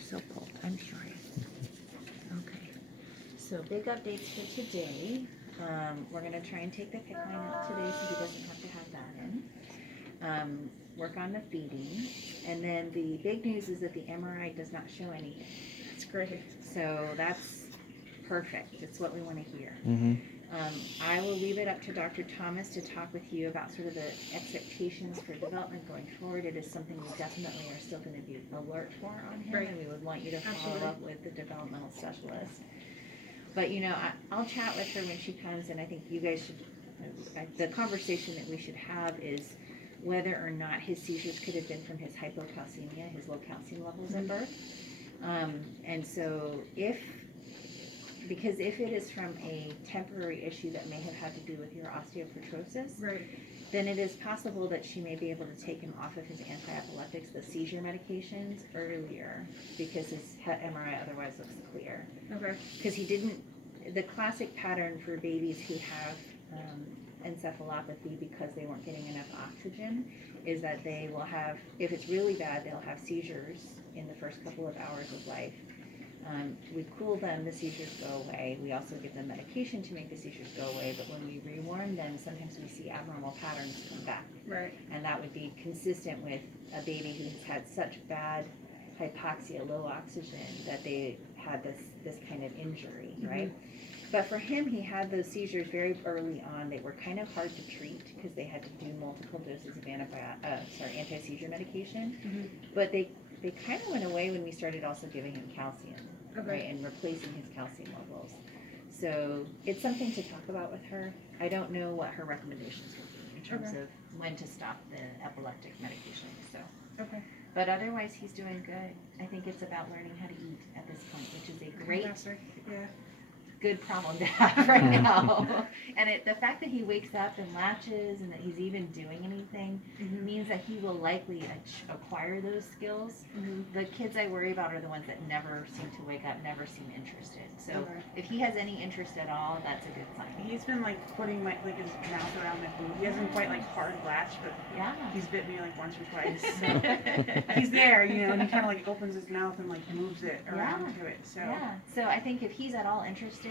so cold. I'm sorry. Okay. So big updates for today. We're going to try and take the PICC line out today so he doesn't have to have that in. Work on the feeding. And then the big news is that the MRI does not show anything. That's great. So that's perfect. It's what we want to hear. Mm-hmm. I will leave it up to Dr. Thomas to talk with you about sort of the expectations for development going forward. It is something we definitely are still going to be alert for on him, Right. and we would want you to follow Absolutely. up with the developmental specialist. But, you know, I'll chat with her when she comes, and I think you guys should, the conversation that we should have is whether or not his seizures could have been from his hypocalcemia, his low calcium levels at birth. And so because if it is from a temporary issue that may have had to do with your osteopetrosis, Right. then it is possible that she may be able to take him off of his anti-epileptics, the seizure medications, earlier, because his MRI otherwise looks clear. Okay. Because the classic pattern for babies who have encephalopathy because they weren't getting enough oxygen is that they will have, if it's really bad, they'll have seizures in the first couple of hours of life. We cool them, the seizures go away. We also give them medication to make the seizures go away, but when we rewarm them, sometimes we see abnormal patterns come back. Right. And that would be consistent with a baby who has had such bad hypoxia, low oxygen, that they had this kind of injury, right? But for him, he had those seizures very early on. They were kind of hard to treat because they had to do multiple doses of anti-seizure medication. But they kind of went away when we started also giving him calcium, right, and replacing his calcium levels. So it's something to talk about with her. I don't know what her recommendations would be in terms of when to stop the epileptic medication. So, but otherwise, he's doing good. I think it's about learning how to eat at this point, which is a great, good problem to have right now. And the fact that he wakes up and latches and that he's even doing anything means that he will likely acquire those skills. The kids I worry about are the ones that never seem to wake up, never seem interested. So if he has any interest at all, that's a good sign. He's been like putting his mouth around my food. He hasn't quite like hard latch, but he's bit me like once or twice. So he's there, you know, and he kind of like opens his mouth and like moves it around to it. So So I think if he's at all interested,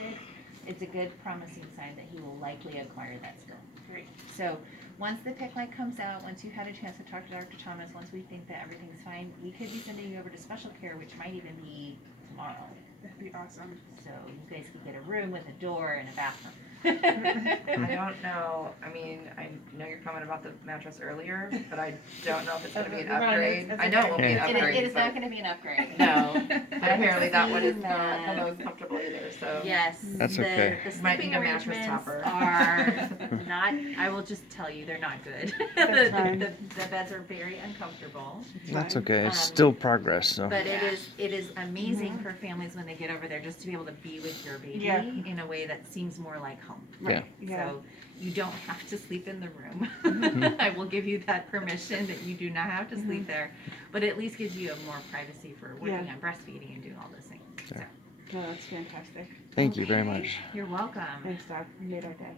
it's a good promising sign that he will likely acquire that skill. Great. So once the PICC line comes out, once you've had a chance to talk to Dr. Thomas, once we think that everything's fine, we could be sending you over to special care, which might even be tomorrow. That'd be awesome. So you guys could get a room with a door and a bathroom. I don't know. I mean, I know your comment about the mattress earlier, but I don't know if it's going to be an upgrade. I know it won't be an upgrade. It is not going to be an upgrade. No. Apparently that one is not Not. the most comfortable either. So Yes. That's okay. The Might sleeping need a mattress arrangements topper. are not, I will just tell you, they're not good. That's fine. The beds are very uncomfortable. That's okay. It's still progress. So. But it is amazing for families when they get over there just to be able to be with your baby in a way that seems more like home. Yeah. So you don't have to sleep in the room. I will give you that permission that you do not have to sleep there, but it at least gives you more privacy for working on breastfeeding and doing all those things. Sure. So. No, that's fantastic. Thank you very much. You're welcome. Thanks, Doc. You made our day.